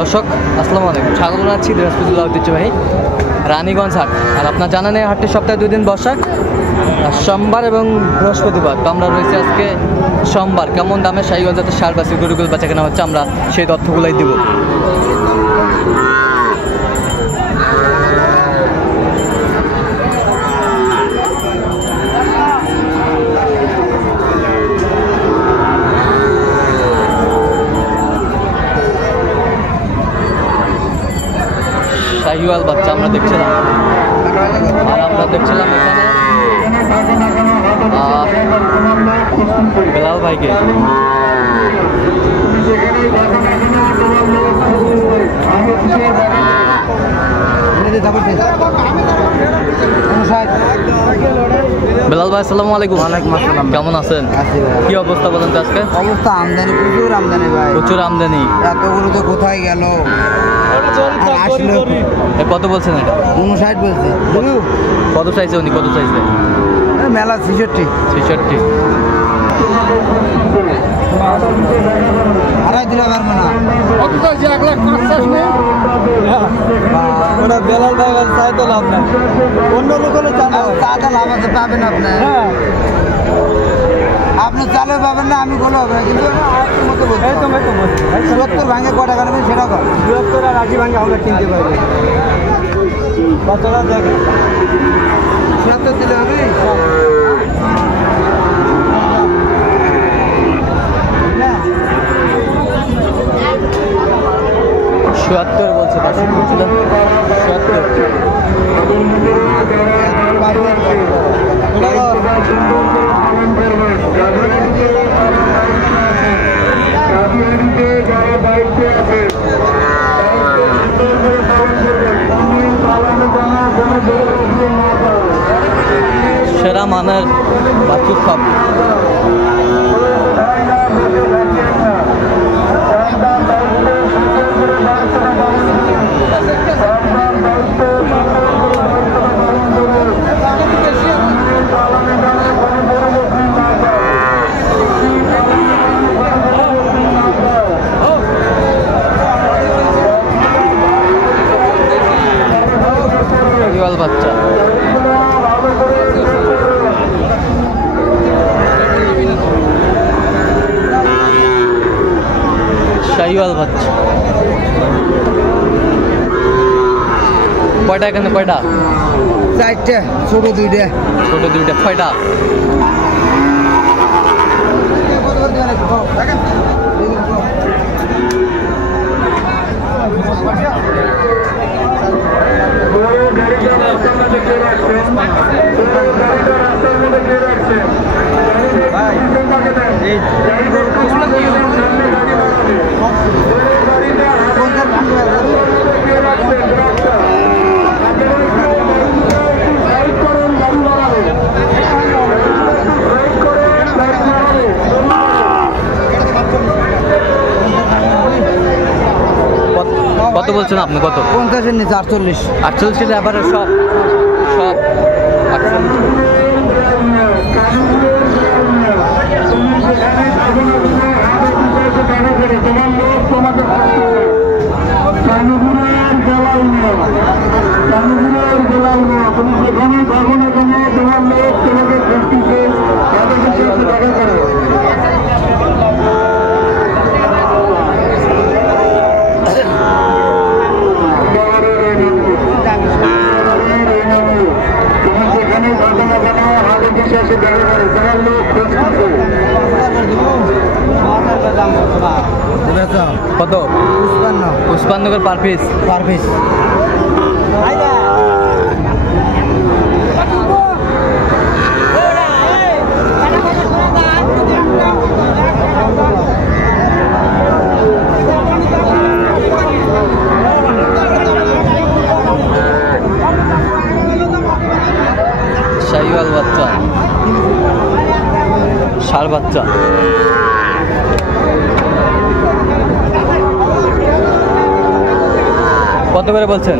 দর্শক আসসালামু আলাইকুম, স্বাগত জানাচ্ছি দিনাজপুর ঐতিহ্যবাহী রানীগঞ্জ হাট। আর আপনার জানেন এই হাটটি সপ্তাহে 2 দিন বসা, সোমবার এবং বৃহস্পতিবার। তো আমরা রয়েছে আজকে সোমবার। কেমন দামে শাহীগঞ্জ হাটে ষাঁড় বাছুর গরুগুলো বেচা কেনা হচ্ছে, আমরা সেই তথ্যগুলোই দেব। শাহিওয়াল বাচ্চা আমরা দেখছিলাম, আর আমরা দেখছিলাম এখানে বেলাল ভাইকে। বেলাল ভাই আসসালামু আলাইকুম। ওয়ালাইকুম আসসালাম। কেমন আছেন? কি অবস্থা বলেন তো আজকে? অবস্থা আমদানি, প্রচুর আমদানি ভাই, প্রচুর আমদানি। এতগুলো তো কোথায় গেল? কত বলছেন এটা? 59 বলছে। কত চাইছে উনি? কত চাইছে? মেলা 66। আড়াই দিলে পারবো না। বেলাল ভাই চাই তো লাভ নাই, অন্য লোক হলে চাঁদা লাভ আছে, পাবেন আপনি। আপনি চালেও পাবেন না, আমি বলে হবে না, কিন্তু 70 ভাঙে ক টাকা নেবেন সেটা কর। 72 আর 80 ভাঙে আমরা কিনতে পারি। কতটা দেখেন, 76 দিলে হবে। 76 বলছে, 76। সেরা মানের বাছুর সব। বাচ্চা শাহিওয়াল বাচ্চা কয়টা? এখানে কয়টা? 4টে, ছোট 2টে। ছোট 2টে। কয়টা? কত বলছেন আপনি? কত? 50-এর নিচে 48। 48 আবার সব 48। কত? 55 করে পার পিস। শাহিওয়াল বাচ্চা, ষাঁড় বাচ্চা। কত করে বলছেন?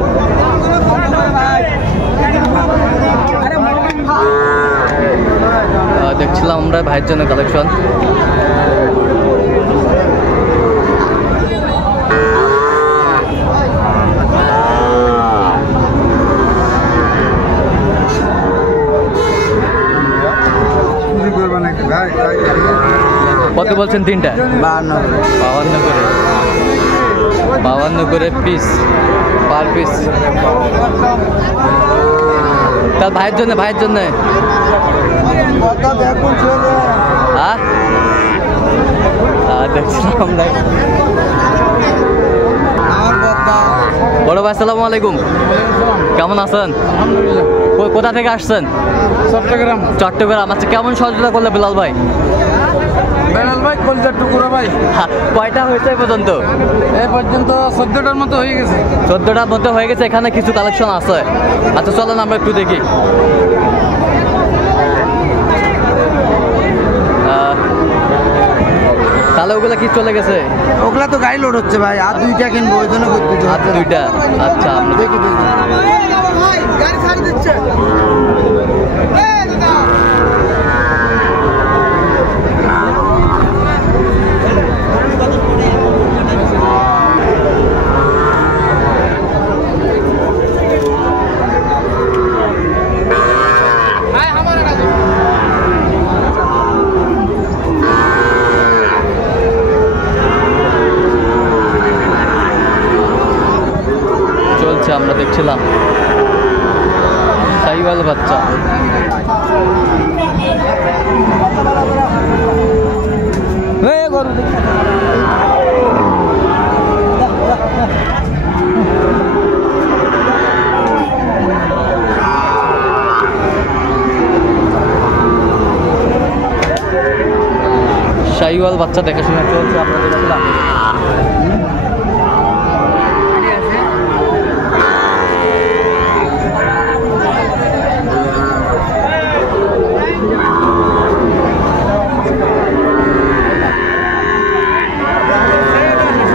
দেখছিলাম আমরা ভাইয়ের জন্য কালেকশন। কত বলছেন তিনটা? 52 করে। 52 করে পিস, পার পিস। তার ভাইয়ের জন্য, ভাইয়ের জন্য। হ্যাঁ দেখছিলাম নাই। বড় ভাই আসসালামু আলাইকুম, কেমন আছেন? কোথা থেকে আসছেন? চট্টগ্রাম। চট্টগ্রাম। আচ্ছা, কেমন সহযোগিতা করলে বিলাল ভাই? বেলাল ভাই কলজার টুকরো ভাই। কয়টা হয়েছে এই পর্যন্ত? এই পর্যন্ত 14টার মতো হয়ে গেছে। 14টার মতো হয়ে গেছে। এখানে কিছু কালেকশন আছে। আচ্ছা চলেন আমরা একটু দেখি। তাহলে ওগুলা কি চলে গেছে? ওগুলা তো গাড়ি লোড হচ্ছে ভাই, আর 2টা কিনবো ওই জন্য করতে। আর 2টা। আচ্ছা আমরা দেখি দেখি গাড়ি ছাড় দিচ্ছে। চলছে, আমরা দেখছিলাম শাহিওয়াল বাচ্চা। শাহিওয়াল বাচ্চা দেখাশোনা চলছে, আমরা দেখছিলাম।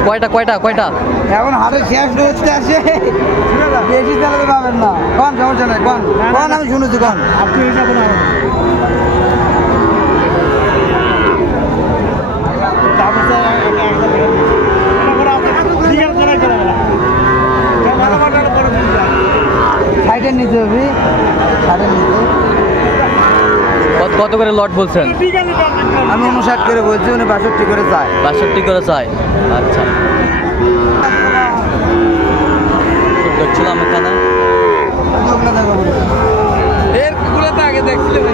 কয়টা কয়টা কয়টা? এখন হাতে শেষ হচ্ছে আসে, বেশি চালাতে পাবেন না। কোন সমস্যা নাই, কোন কোন আমি শুনেছি, কোন আপনি হিসাব না। সাইডের নিচে হবে, সাইডের নিচে। কত করে লট বলছেন? আমি 59 করে বলছি, উনি 62 করে চায়। 62 করে চাই। আচ্ছা দেখছিলাম এখানে। আগে দেখছিলেন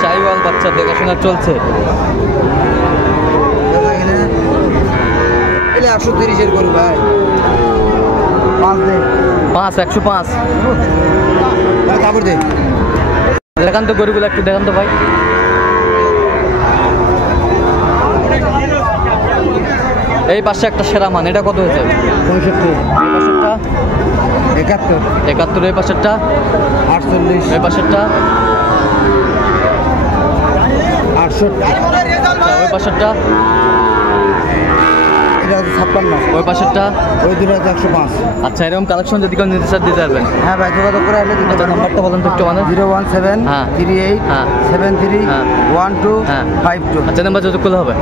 শাহিওয়াল বাচ্চা দেখাশোনা চলছে। 130-এর গরু ভাই। 5 105। কাপড় দে, দেখান তো গরুগুলো একটু, দেখান তো ভাই। এই পাশে একটা সেরা মান, এটা কত হয়েছে? 65। এই পাশেরটা 71। 71। এই পাশেরটা 48। এই পাশেরটা 68। ওই পাশেরটা এটা হচ্ছে 56। ওই পাশেরটা ওই দুটো হচ্ছে 105। আচ্ছা, এরকম কালেকশন যদি কেউ নিতে চান দিতে পারবেন? হ্যাঁ ভাই, যোগাযোগ করে আসলে দিতে আচ্ছা, পারবো। নাম্বারটা বলেন তো একটু মানে। 01738 হ্যাঁ। 73 হ্যাঁ। 1252। আচ্ছা, নাম্বার যত করলে হবে।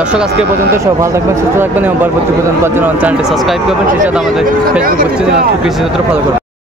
দর্শক আজকে পর্যন্ত সব ভালো থাকবেন, সুস্থ থাকবেন এবং পরবর্তী পর্যন্ত চ্যানেলটি সাবস্ক্রাইব করবেন। সেই সাথে আমাদের ফেসবুক পেজ কৃষি ক্ষেত্র ফলো করবেন।